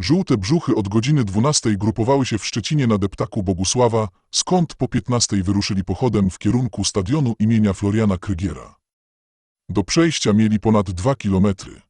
Żółte brzuchy od godziny 12 grupowały się w Szczecinie na deptaku Bogusława, skąd po 15 wyruszyli pochodem w kierunku stadionu imienia Floriana Krygiera. Do przejścia mieli ponad 2 kilometry.